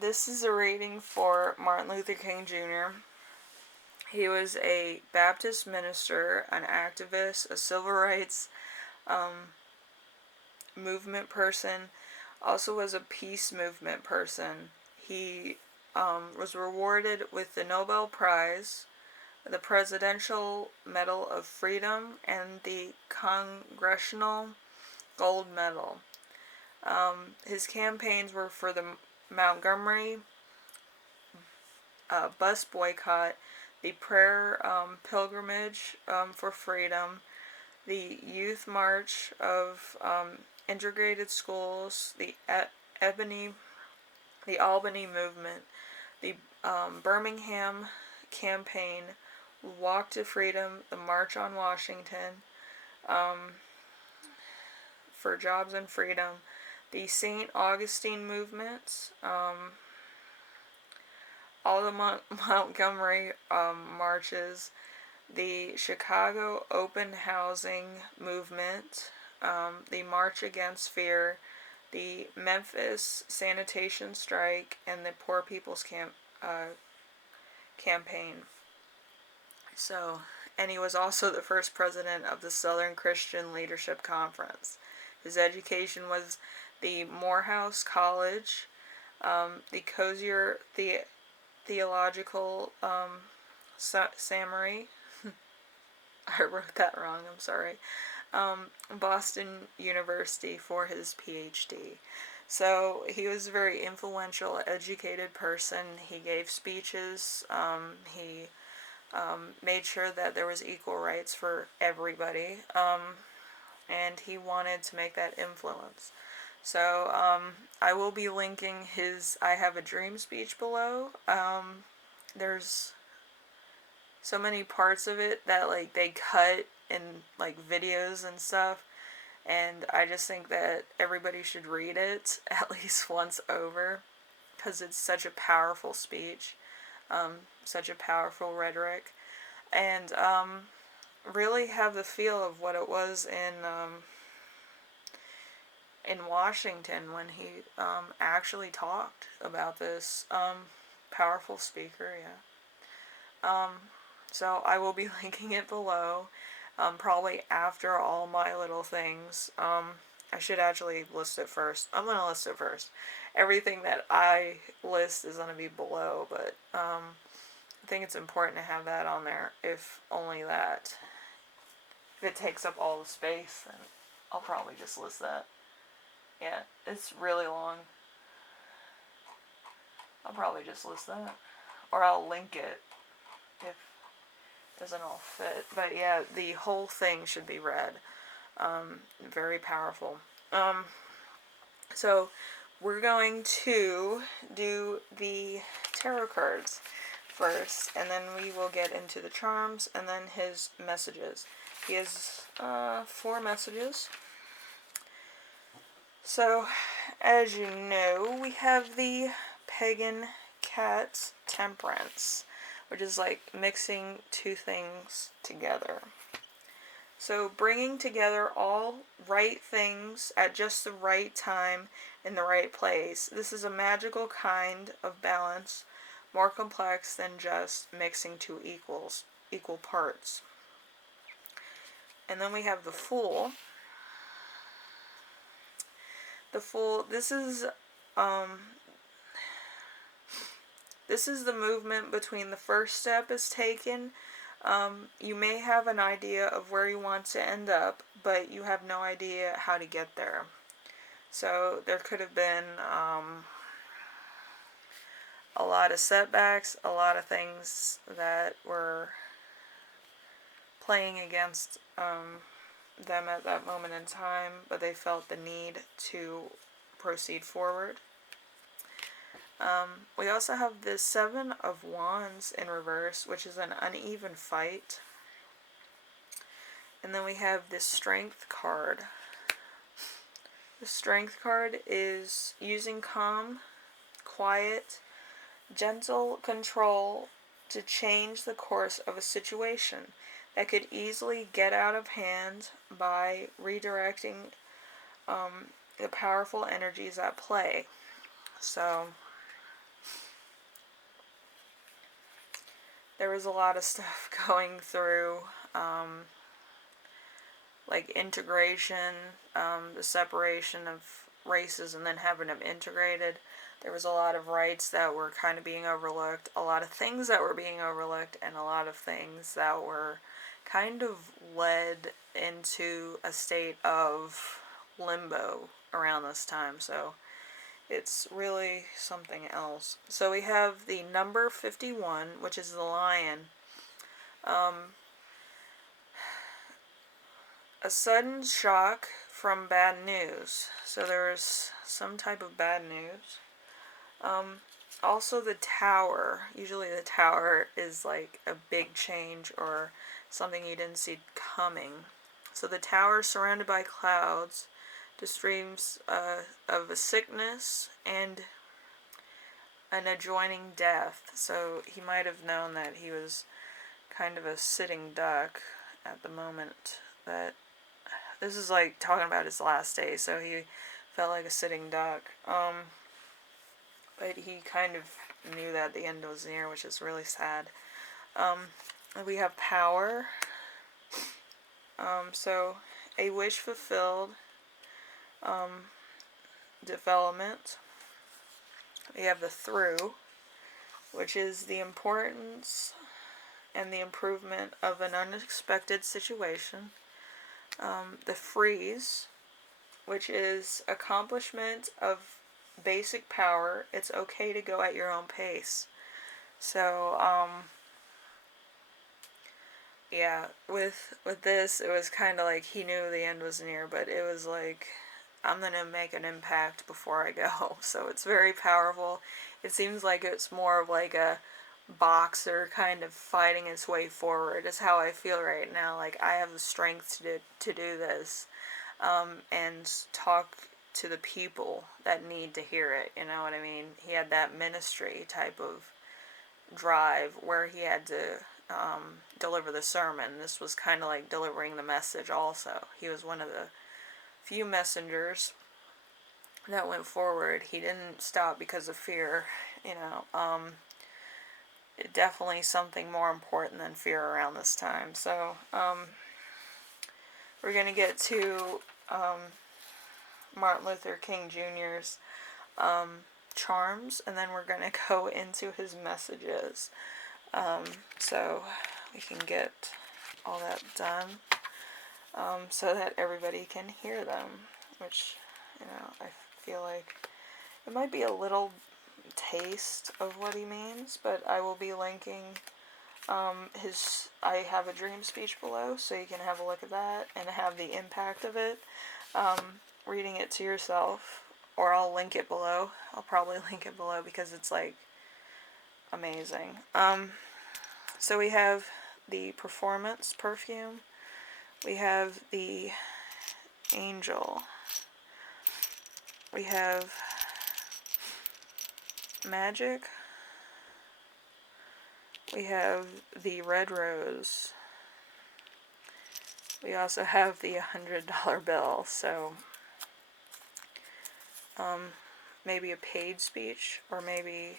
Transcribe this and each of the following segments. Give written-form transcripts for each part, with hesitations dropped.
this is a reading for Martin Luther King Jr. He was a Baptist minister, an activist, a civil rights movement person, also was a peace movement person. He was rewarded with the Nobel Prize, the Presidential Medal of Freedom, and the Congressional Gold Medal. His campaigns were for the Montgomery bus boycott, the prayer pilgrimage for freedom, the youth march of integrated schools, the Albany movement, the Birmingham campaign, Walk to Freedom, the March on Washington, for jobs and freedom, the St. Augustine movement, all the Montgomery marches, the Chicago open housing movement, the March Against Fear, the Memphis sanitation strike, and the Poor People's campaign. So, and he was also the first president of the Southern Christian Leadership Conference. His education was the Morehouse College, the Cozier Theological Seminary. I wrote that wrong, I'm sorry. Boston University for his PhD. So he was a very influential, educated person. He gave speeches. He made sure that there was equal rights for everybody. And he wanted to make that influence. So I will be linking his I Have a Dream speech below. There's so many parts of it that like they cut in like videos and stuff, and I just think that everybody should read it at least once over, because it's such a powerful speech, such a powerful rhetoric, and really have the feel of what it was in Washington when he actually talked about this. Powerful speaker, yeah. So I will be linking it below, probably after all my little things. I should actually list it first. I'm going to list it first. Everything that I list is going to be below, but I think it's important to have that on there, if only that. If it takes up all the space, then I'll probably just list that. Yeah, it's really long. I'll probably just list that. Or I'll link it if it doesn't all fit. But yeah, the whole thing should be read. Very powerful. So we're going to do the tarot cards first, and then we will get into the charms and then his messages. He has 4 messages. So, as you know, we have the Pagan Cat Temperance, which is like mixing 2 things together. So, bringing together all right things at just the right time in the right place. This is a magical kind of balance, more complex than just mixing 2 equal parts. And then we have the Fool. The Fool, this is the movement between the first step is taken. You may have an idea of where you want to end up, but you have no idea how to get there. So there could have been a lot of setbacks, a lot of things that were playing against them at that moment in time, but they felt the need to proceed forward. We also have the 7 of Wands in reverse, which is an uneven fight. And then we have this Strength card. The Strength card is using calm, quiet, gentle control to change the course of a situation that could easily get out of hand by redirecting the powerful energies at play. So there was a lot of stuff going through, like integration, the separation of races and then having them integrated. There was a lot of rights that were kind of being overlooked, a lot of things that were being overlooked, and a lot of things that were kind of led into a state of limbo around this time. So it's really something else. So we have the number 51, which is the lion. A sudden shock from bad news. So there was some type of bad news. Also the tower. Usually the tower is like a big change or something you didn't see coming. So the tower surrounded by clouds, the streams of a sickness and an adjoining death. So he might have known that he was kind of a sitting duck at the moment. That this is like talking about his last day, so he felt like a sitting duck. But he kind of knew that the end was near, which is really sad. We have power. So a wish fulfilled. Development. We have the through, which is the importance and the improvement of an unexpected situation. The freeze, which is accomplishment of basic power. It's okay to go at your own pace. So, yeah, with this, it was kind of like he knew the end was near, but it was like, I'm going to make an impact before I go. So it's very powerful. It seems like it's more of like a boxer kind of fighting its way forward is how I feel right now. Like I have the strength to do this, and talk to the people that need to hear it. You know what I mean? He had that ministry type of drive where he had to deliver the sermon. This was kind of like delivering the message also. He was one of the few messengers that went forward. He didn't stop because of fear, you know. Definitely something more important than fear around this time. So, we're going to get to Martin Luther King Jr.'s charms, and then we're going to go into his messages. So we can get all that done, so that everybody can hear them, which, you know, I feel like it might be a little taste of what he means, but I will be linking his I Have a Dream speech below, so you can have a look at that and have the impact of it, reading it to yourself, or I'll link it below. I'll probably link it below because it's like amazing. So we have the performance perfume, we have the angel, we have magic, we have the red rose, we also have the $100 bill. So maybe a paid speech, or maybe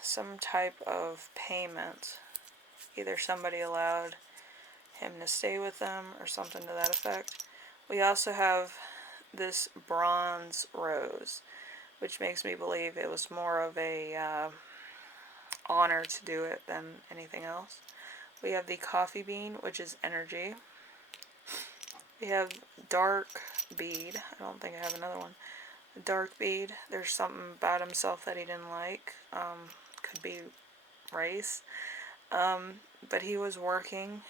some type of payment. Either somebody allowed him to stay with them or something to that effect. We also have this bronze rose, which makes me believe it was more of a honor to do it than anything else. We have the coffee bean, which is energy. We have dark bead. I don't think I have another one. The dark bead, there's something about himself that he didn't like. Could be race. But he was working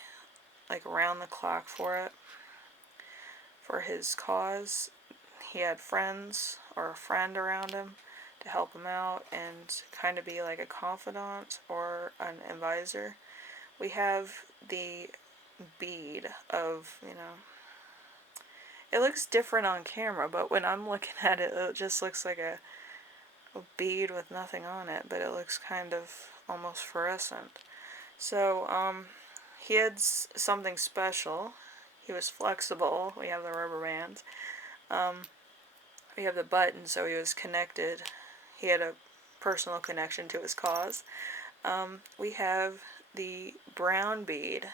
like around the clock for it, for his cause. He had friends or a friend around him to help him out and kind of be like a confidant or an advisor. We have the bead of, you know, it looks different on camera, but when I'm looking at it, it just looks like a bead with nothing on it, but it looks kind of almost fluorescent. So, he had something special. He was flexible. We have the rubber band. We have the button, so he was connected. He had a personal connection to his cause. We have the brown bead.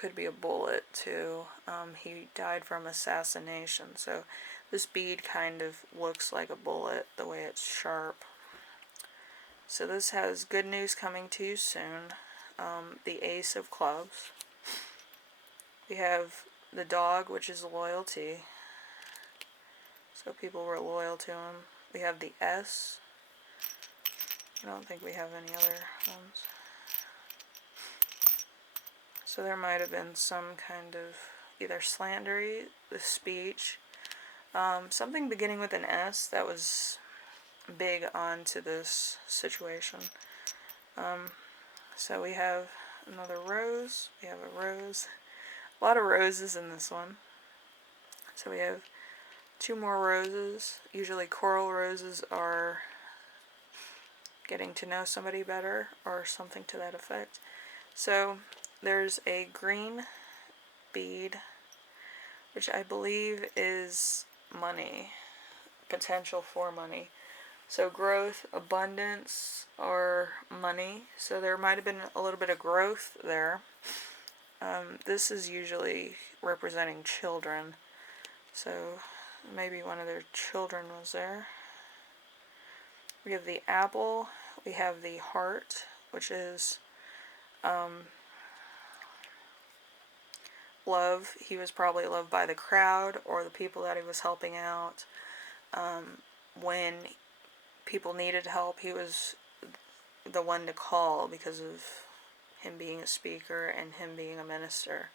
Could be a bullet too. He died from assassination, so this bead kind of looks like a bullet the way it's sharp. So this has good news coming to you soon. The Ace of Clubs. We have the dog, which is loyalty. So people were loyal to him. We have the S. I don't think we have any other ones. So there might have been some kind of either slandery, the speech, something beginning with an S that was big onto this situation. So we have another rose. We have a rose. A lot of roses in this one. So we have 2 more roses. Usually coral roses are getting to know somebody better or something to that effect. So there's a green bead, which I believe is money, potential for money. So growth, abundance, or money. So there might have been a little bit of growth there. This is usually representing children. So maybe one of their children was there. We have the apple. We have the heart, which is love. He was probably loved by the crowd or the people that he was helping out. When people needed help, he was the one to call because of him being a speaker and him being a minister.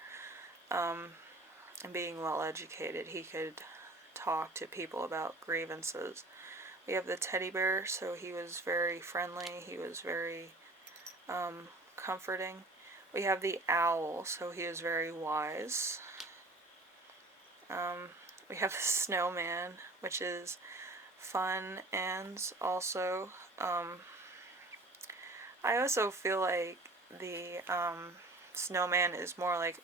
And being well educated, he could talk to people about grievances. We have the teddy bear, so he was very friendly, he was very comforting. We have the owl, so he is very wise. We have the snowman, which is fun, and also, I also feel like the snowman is more like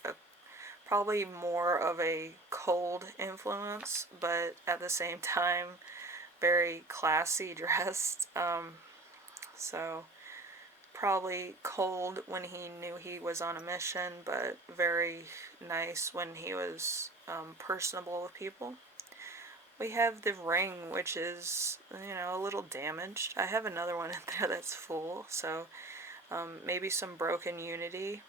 probably more of a cold influence, but at the same time, very classy dressed. So probably cold when he knew he was on a mission, but very nice when he was personable with people. We have the ring, which is, a little damaged. I have another one in there that's full, so maybe some broken unity.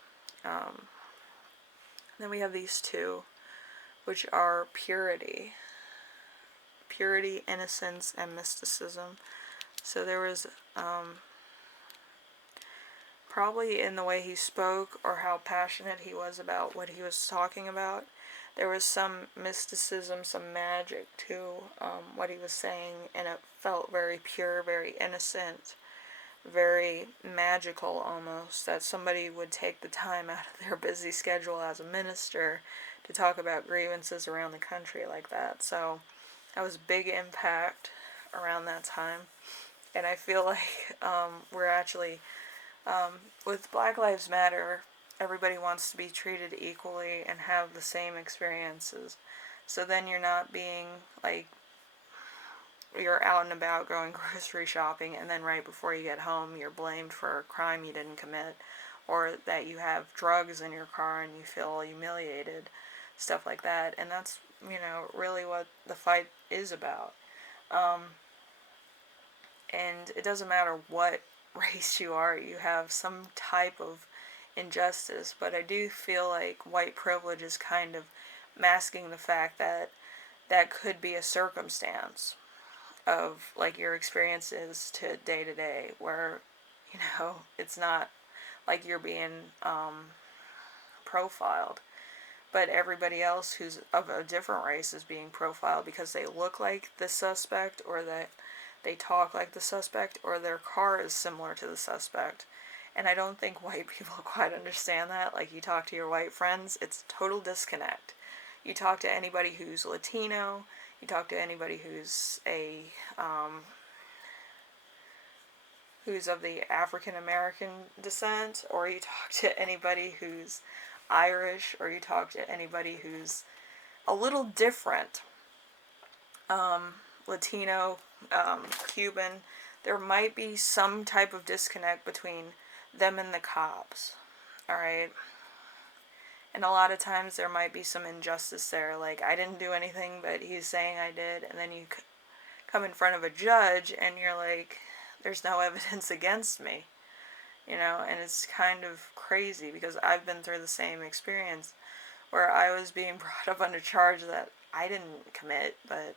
Then we have these 2, which are purity. Purity, innocence, and mysticism. So there was probably in the way he spoke or how passionate he was about what he was talking about, there was some mysticism, some magic to what he was saying, and it felt very pure, very innocent, very magical almost, that somebody would take the time out of their busy schedule as a minister to talk about grievances around the country like that. So that was a big impact around that time. And I feel like we're actually, with Black Lives Matter, everybody wants to be treated equally and have the same experiences. So then you're not being like, you're out and about going grocery shopping, and then right before you get home you're blamed for a crime you didn't commit, or that you have drugs in your car and you feel humiliated, stuff like that. And that's, really what the fight is about. And it doesn't matter what race you are, you have some type of injustice, but I do feel like white privilege is kind of masking the fact that that could be a circumstance of like your experiences to day, where it's not like you're being profiled, but everybody else who's of a different race is being profiled because they look like the suspect, or that they talk like the suspect, or their car is similar to the suspect. And I don't think white people quite understand that. Like, you talk to your white friends, it's a total disconnect. You talk to anybody who's Latino, you talk to anybody who's who's of the African American descent, or you talk to anybody who's Irish, or you talk to anybody who's a little different. Latino, Cuban, there might be some type of disconnect between them and the cops. Alright? And a lot of times there might be some injustice there. Like, I didn't do anything, but he's saying I did. And then you come in front of a judge and you're like, there's no evidence against me. You know, and it's kind of crazy because I've been through the same experience where I was being brought up under charge that I didn't commit, but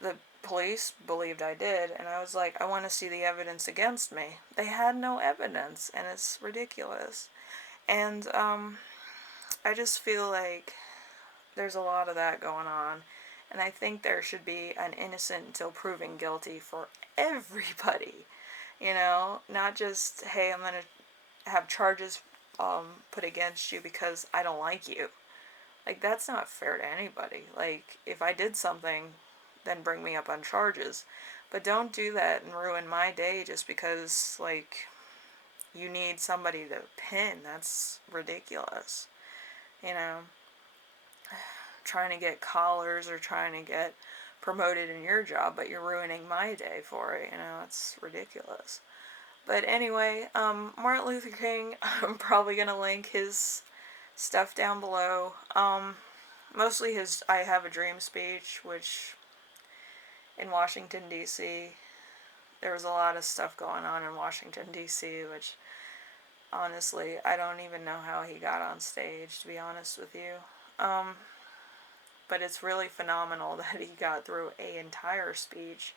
the police believed I did, and I was like, I want to see the evidence against me. They had no evidence, and it's ridiculous. And I just feel like there's a lot of that going on, and I think there should be an innocent until proven guilty for everybody. You know, not just, hey, I'm going to have charges put against you because I don't like you. Like, that's not fair to anybody. Like, if I did something, then bring me up on charges. But don't do that and ruin my day just because, like, you need somebody to pin. That's ridiculous. You know, trying to get collars or trying to get promoted in your job, but you're ruining my day for it. You know, it's ridiculous. But anyway, Martin Luther King, I'm probably going to link his stuff down below. Mostly his I Have a Dream speech, which in Washington, D.C., there was a lot of stuff going on in Washington, D.C., which honestly, I don't even know how he got on stage, to be honest with you. But it's really phenomenal that he got through an entire speech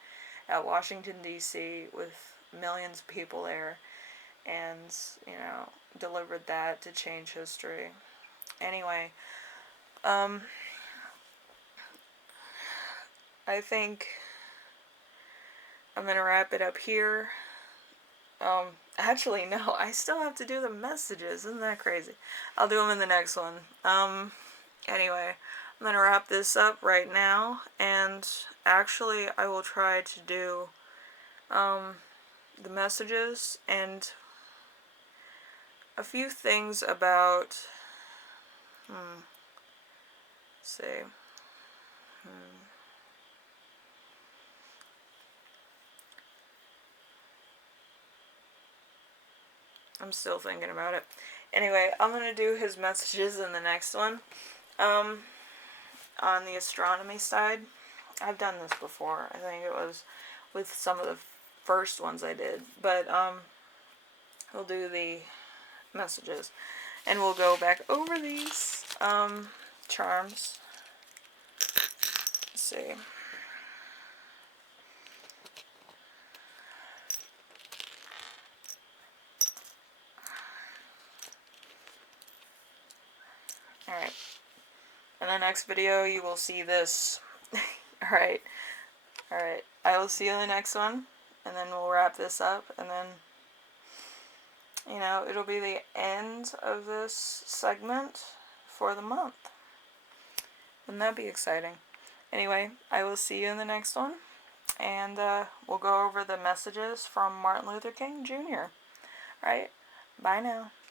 at Washington, D.C. with millions of people there and, you know, delivered that to change history. Anyway, I think I'm going to wrap it up here. Actually, no, I still have to do the messages. Isn't that crazy? I'll do them in the next one. Anyway, I'm going to wrap this up right now, and actually, I will try to do, the messages and a few things about, let's see, I'm still thinking about it. Anyway, I'm going to do his messages in the next one. On the astronomy side, I've done this before. I think it was with some of the first ones I did. But, we'll do the messages. And we'll go back over these, charms. Let's see. Alright. In the next video, you will see this. Alright. Alright. I will see you in the next one. And then we'll wrap this up. And then, you know, it'll be the end of this segment for the month. Wouldn't that be exciting? Anyway, I will see you in the next one. And we'll go over the messages from Martin Luther King Jr. Alright. Bye now.